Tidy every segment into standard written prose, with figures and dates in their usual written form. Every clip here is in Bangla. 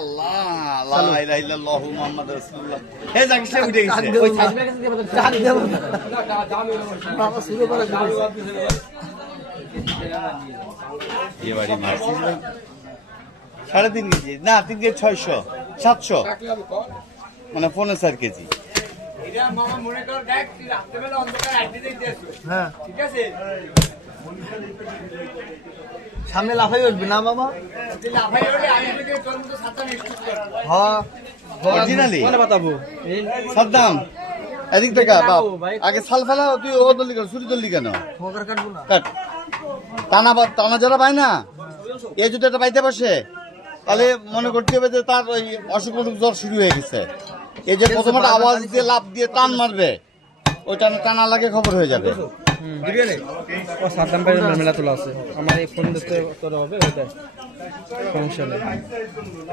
আল্লাহ লা ইলাহা ইল্লাল্লাহু মুহাম্মাদুর রাসূলুল্লাহ এই জাকিসটা উঠে গেছে ওই সাইডের কাছে দিয়ে চাক দেব বাবা শুরু করে ये বাড়ি মারছিস ভাই 3.5 কেজি না 3 কেজি 600 700 মানে 15 কেজি এটা মামা মনে কর দেখ তুই রাতে বেলা অন্ধকার আইতে দিতেছ হ্যাঁ ঠিক আছে সামনে লাফাই উঠবে না মামা তুই লাফাই ওরে আমি তোকে তোর মতো সাতটা নিশ্চিত কর হ্যাঁ অরিজিনালি কোনে বাতাবো সাদ্দাম এদিক থেকে বাপ আগে সাল ফেলা তুই ও দলি কেন ছুরি দলি কেন ফোকার কাটবো না কাট টানা যারা পায় না এই যদি এটা পাইতে বসে তাহলে মনে করতে হবে যে তার ওই অসুখ জ্বর শুরু হয়ে গেছে এই যে প্রথমে একটা আওয়াজ দিয়ে লাফ দিয়ে টান মারবে ওই টানা লাগে খবর হয়ে যাবে ও সাদ্দাম ভাইয়ের মেলা তোলা আছে আমার এই ফোন দিতে তোরা হবে ওইটা সমস্যা নেই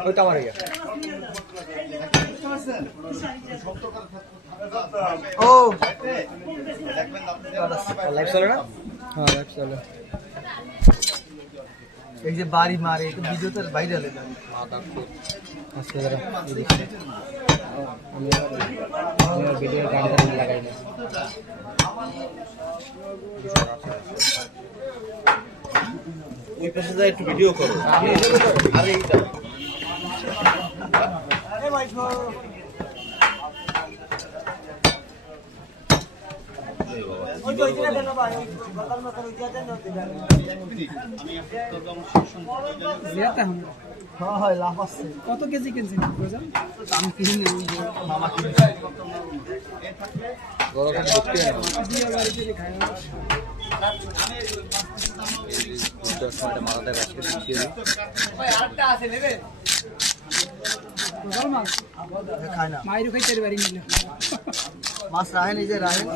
ওইটা আমার ইয়া ও লাইভ চলে না হ্যাঁ লাইভ চলে এই যে বাড়ি মারে এটা ভিডিওতে ভাইরাল হয়ে যাবে আজকে যারা আমি ভিডিও গান লাগাই না ওই পাশে যায় একটু ভিডিও করো আরে এইটা কত কেজি কিনছি আমি কিনি মামা কিনে আরেকটা আছে নেবে খায় না মায়ের খাইতে পারি না মাছ রাখেন এই যে রাখেন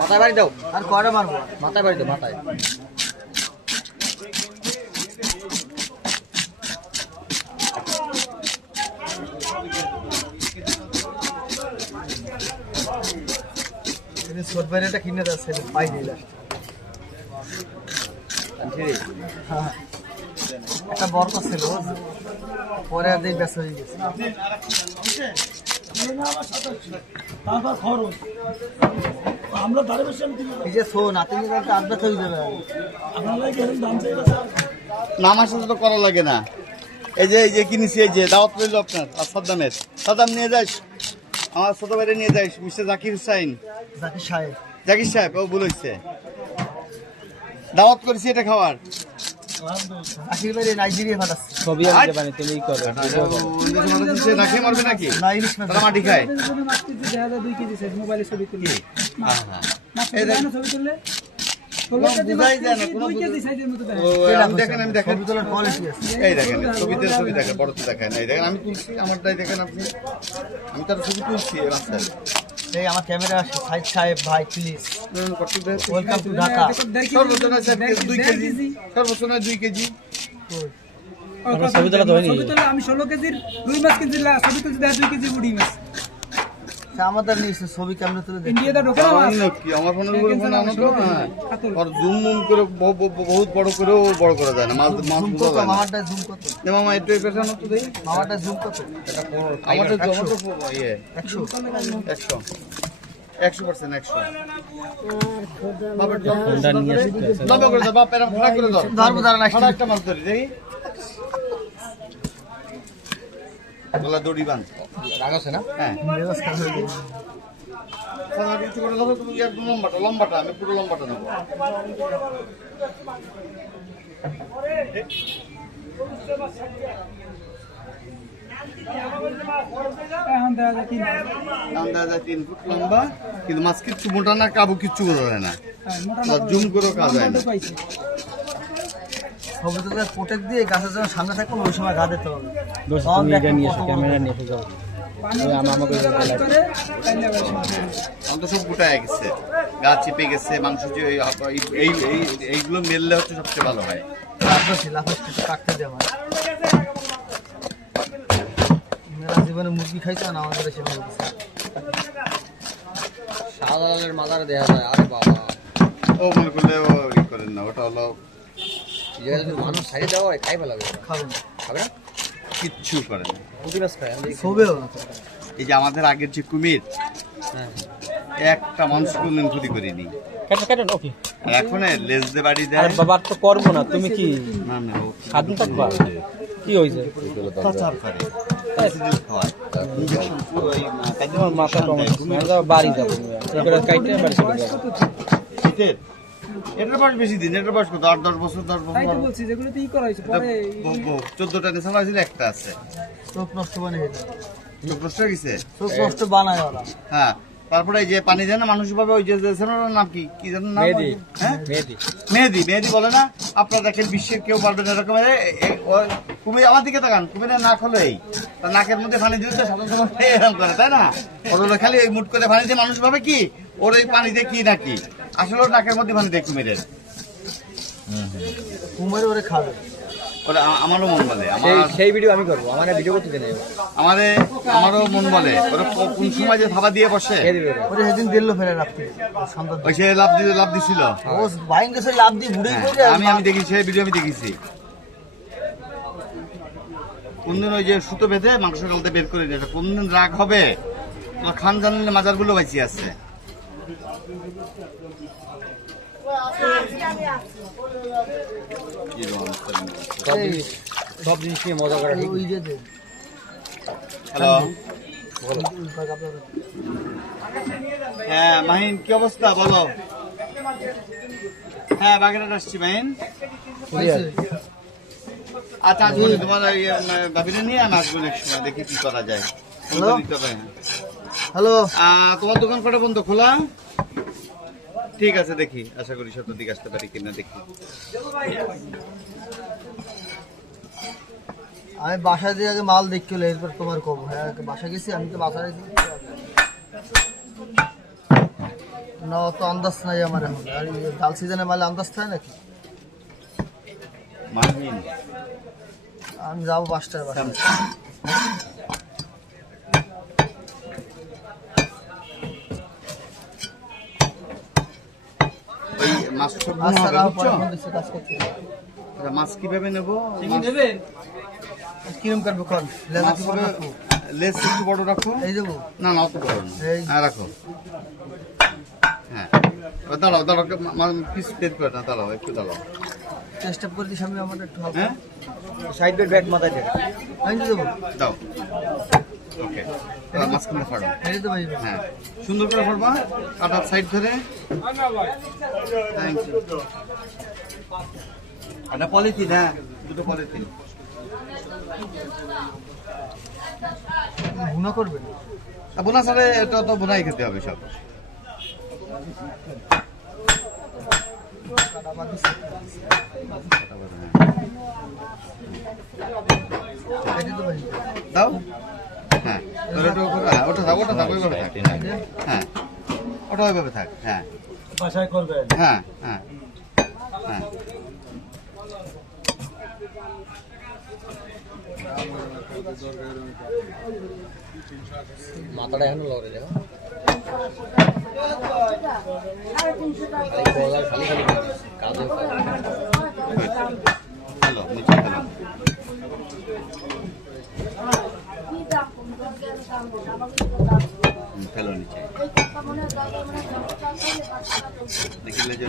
মাথায় বাড়ি দাও আর কয়টা মারবো মাথায় বাড়ি দাও মাথায় ছোট বাইরেটা কিনে যাচ্ছে পাই নেই একটা বর্তা ছিল পরে আর দিয়ে ব্যস্ত হয়ে গেছে এই যে শোন নাতি আড্ডা হয়ে যাবে নামার সাথে তো করা লাগে না এই যে কিনেছি এই যে দাওয়াত রইল আপনার আর সাদ্দাম নিয়ে যাস আমার ছোট ভাইরে নিয়ে যাস মিস্টার জাকির হুসাইন জাকির সাহেব ও ভুল হয়েছে দাওয়াত করেছি এটা খাওয়ার জাকির ভাই নাইজেরিয়া ফাটাচ্ছে ছবি আনতে পারি তুমি করো রাখে মারবে নাকি না ইলিশ মাছ তারা মাটি খায় 2 কেজি সাইজ মোবাইলে ছবি তুলি এই দেখ ছবি তুললে বুঝাই যায় না কোনো 2 কেজি সাইজের মতো ও, আমি দেখেন ছবি তোলার কোয়ালিটি আছে এই দেখেন ছবি দেখেন বড় তো দেখেন এই দেখেন আমি তুলছি আমারটাই দেখেন আপনি আমি তার ছবি তুলছি এই বাচ্চার এই আমার ক্যামেরা আছে সাইদ সাহেব ভাই প্লিজ করতে দেন ওয়েলকাম টু ঢাকা সর্বোচ্চ নয় 2 কেজি সর্বোচ্চ নয় 2 কেজি ছবি তোলা তো হয়নি ছবি তোলা আমি 16 কেজির রুই মাছ কিনছি ছবি তুলছি 2 কেজি বুড়ি মাছ আমাদের নিয়েছে ছবি কেমন তুলে দেখি ইন্ডিয়াতে ঢোকে না মাছ কি আমার ফোনের উপরে ফোন আনো তো আর জুম করে বহুত বড় করেও বড় করা যায় না মাছ বোঝা যায় না মামারটা জুম কত এ মামা একটু এই পেছনে আনো তো দেখি মামারটা জুম কত আমাদের জমা তো ইয়ে 100 100% 100 বাবা লম্বা করে দাও বাপ এরকম ফাড়া করে দাও ধরবো দাঁড়া না ফাড়া একটা মাছ ধরি দেখি গলা দড়ি বাঁধ রাগ আছে না হ্যাঁ মেজাজ খারাপ হয়ে গেছে ফাড়া কিছু করে দাও তুমি একদম লম্বাটা আমি পুরো লম্বাটা নেবো এখন দেখা যায় 3 ফুট লম্বা কিন্তু মাছ কিচ্ছু মোটা না কাবু কিচ্ছু বোঝা যায় না জুম করেও কাজ হয় না পাইছি ছবি তোলার প্রোটেক্ট দিয়ে গাছের যখন সামনে থাকবো ওই সময় গা দিতে হবে ক্যামেরা নিয়ে এসে যাও আমাকে আমার তো সব গোটায় গেছে গা চিপে গেছে মাংস যে এইগুলো মেললে হচ্ছে সবচেয়ে ভালো হয় কাটতে দেওয়া জীবনে মুরগি খাইছে না আমাদের এসে শাহজালালের মাজারে দেওয়া যায় আরে বাবা ও মনে করলে ও ই করেন না, ওটা হলো এই জায়গায় যদি মানুষ সাইডে দেওয়া হয় খাই ভালো লাগবে। খাবেন খাবে না? কিচ্ছু করে না। প্রতি মাছ খায় আমি দেখি। সবেও না এই যে আমাদের আগের যে কুমির, হ্যাঁ একটা মানুষ কোনদিন ক্ষতি করিনি। কাটেন ওকে। আর এখন লেজ দিয়ে বাড়ি আর দেয়। বাবার তো করবো না, তুমি কি না না, ও স্বাধীন থাকবা? কি হয়েছে? অত্যাচার করে, অ্যাসিড খাওয়ায়, ইনজেকশন ওই তোমার মাথা বাড়ি যাবো এবারে কাইটে বাড়ি চলে যাবো। শীতের এটার বয়স বেশি দিন, এটার বয়স কত? 8-10 বছর, 10 তাই তো বছর। বলছি যেগুলোতে ই করা হয়েছে পরে 14টা নেশা হয়েছিল, একটা আছে। চোখ নষ্ট বানিয়ে চোখ নষ্ট হয়ে গেছে। চোখ নষ্ট বানায় ওরা হ্যাঁ, তারপরে এই যে পানি দেয় না মানুষ ভাবে, ওই যে ছেলেটার নাম কি কি যেন নাম? মেহেদি। হ্যাঁ, মেহেদি। মেহেদি বলে না। আপনারা দেখেন বিশ্বের কেউ পারবেন না এরকম। কুমির আমার দিকে তাকান, কুমিরের নাক হলো এই, তার নাকের মধ্যে পানি দিলে তো সাধারণ সময় এরকম করে, তাই না? ওরা খালি ওই মুট করে পানি দিয়ে মানুষ ভাবে কি ওর এই পানি দিয়ে কি নাকি, আসলে ওর নাকের মধ্যে পানি দেয় কুমিরের। কুমার ওরে খাবে ওরা আমারও মন বলে, সেই ভিডিও আমি করবো, আমার ভিডিও করতে দেন। আমারও মন বলে ওরা কোন সময় যে থাবা দিয়ে বসে। ওরে সেদিন দিল ফেলে রাখতে সন্ধ্যা ওই সে লাভ দিছিল। ও বাইন গেছে লাভ দিয়ে ঘুরে ঘুরে আমি দেখেছি, সেই ভিডিও আমি দেখেছি। কোনদিন ওই যে সুতো বেঁধে মাংস গালতে বের করে নিয়ে, কোনদিন রাগ হবে তোমার খান জানলে মাজার গুলো বাঁচি আছে। সব জিনিস নিয়ে মজা করা ঠিক। ওই যে দে হ্যালো, হ্যাঁ মাহিন, কি অবস্থা বলো? হ্যাঁ, বাগেরহাট আসছি মাহিন। আচ্ছা, আসবো না, তোমার ভাবিনে নিয়ে আমি আসবো নেক্সট সময়, দেখি কি করা যায়। হ্যালো তোমার দোকান কটা বন্ধ খোলা? ঠিক আছে, দেখি, আশা করি 7টার দিকে আসতে পারি কিনা দেখি। আমি বাসায় দিয়ে আগে মাল দেখতে হলো, এরপর তোমার কব। হ্যাঁ বাসা গেছি, আমি তো বাসায় গেছি না, অত আন্দাজ নাই আমার এখন। আর ডাল সিজনে মালে আন্দাজ থাকে নাকি? মাহিন, আমি যাবো 5টায় বাসায়। ওই মাছ সব আচ্ছা হবে, রাও, বুঝছো? পরে ফোন দিচ্ছি, কাজ করতে। মাছ কিভাবে নেবো? কিরম কাটবো কল? লেজা মাছ কি বড় হবে, রাখবো? লেজ একটু বড় রাখো। এই দেবো? না না, অত বড় না। এই। হ্যাঁ, রাখো। হ্যাঁ, দাঁড়াও পিস বের করে না, দাঁড়াও একটু দাঁড়াও। চেষ্টা করে দিস আমি আমার একটু হালকা। হ্যাঁ, সাইড বেড ব্যাগ মাথায় থাকে। আমি দিয়ে দেবো। দাও। ওকে, মাঝখানে ফাড়ো। এই দেবো এই দেবো। হ্যাঁ, সুন্দর করে ফাড়বা, কাটার সাইড ধরে। Thank you. একটা পলিথিন, হ্যাঁ, দুটো পলিথিন। ভুনা করবে? বোনা ছাড়ে এটা তো বোনাই খেতে হবে সব। এই দেবো এই। দাও। হ্যাঁ, ওটা থাক, ওইভাবে থাক। হ্যাঁ, ওটা ওইভাবে থাক। হ্যাঁ বাসায় করবেন? হ্যাঁ হ্যাঁ হ্যাঁ। মাথাটা এখন লড়ে যাও। হ্যালো, নিচে হ্যালো। ফেলো নিচে। দেখিলে যে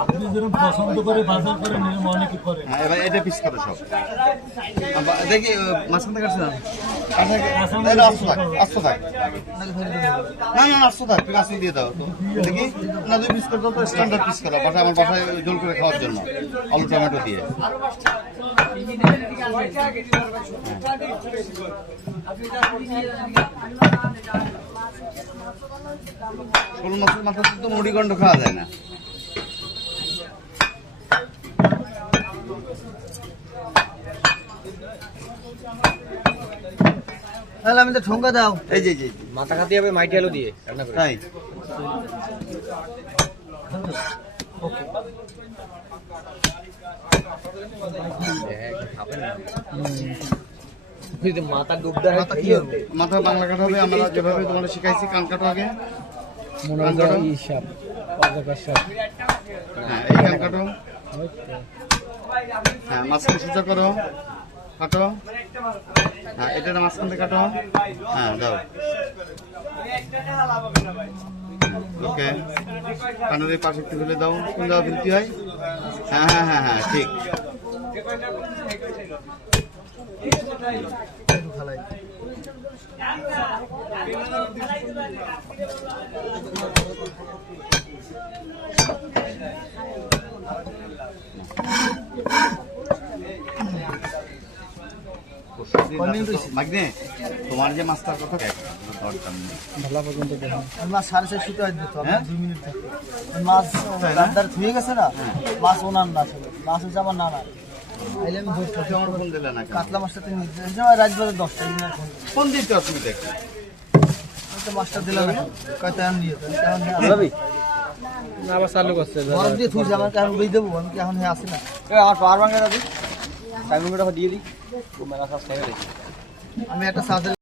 আপনি যেরকম পছন্দ করে বাজার করে নিয়ে মনে কি করে? হ্যাঁ, এবার এটা পিস করো সব। দেখি মাঝখান কাটছে না, আস্ত থাক। না না, আস্ত থাক, তুমি আস্ত দিয়ে দাও তো। দেখি না, 2 পিস করে দাও তো, স্ট্যান্ডার্ড পিস করো। বাসায় আমার বাসায় ঝোল করে খাওয়ার জন্য আলু টমেটো দিয়ে। শোল মাছের মাথা তো মুড়ি গন্ড খাওয়া যায় না। তাহলে আমি তো ঠোঙ্গা দাও। এই যে মাথা খাতে হবে মাইটি আলু দিয়ে রান্না করে। তাই মাথা ডুবদা মাথা কি হবে? মাথা বাংলা কাটা হবে। আমরা যেভাবে তোমাদের শিখাইছি, কান কাটো আগে। মনে হয় হিসাব হ্যাঁ এইখান কাটো, হ্যাঁ মাঝখানে সোজা করো, কাটো, হ্যাঁ এটা মাঝখান থেকে কাটো, হ্যাঁ দাও, ওকে কানের এই পাশে একটু ফেলে দাও, কোন জায়গা ফেলতে হয়, হ্যাঁ হ্যাঁ হ্যাঁ হ্যাঁ ঠিক, মাগনে তোমার যে মাছটার কথা দরকার নেই, ভালো পর্যন্ত দেখুন মাছ 4:30 তো দিতে হবে 2 মিনিট থাকে মাছ রান্দার ধুয়ে গেছে না মাছ ওনার না ছিল মাছ হচ্ছে আমার নানা আইলে আমি ধরতে আমার ফোন দিলে না কেন? কাতলা মাছটা তুমি রাত বেলা 10টা দিনের ফোন ফোন দিতে অসুবিধা কি? তো মাছটা দিলাম না কয়টা আন দিয়ে কেমন যাবি না আবার চালু করছে বরফ দিয়ে থুইছে আমার কারণ বই দেবো আমি কি এখন আসি না আমার পাওয়ার ব্যাংকটা দিই টাইমিংটা দিয়ে দিই মেলা সাবস্ক্রাইবার আমি একটা সার্চ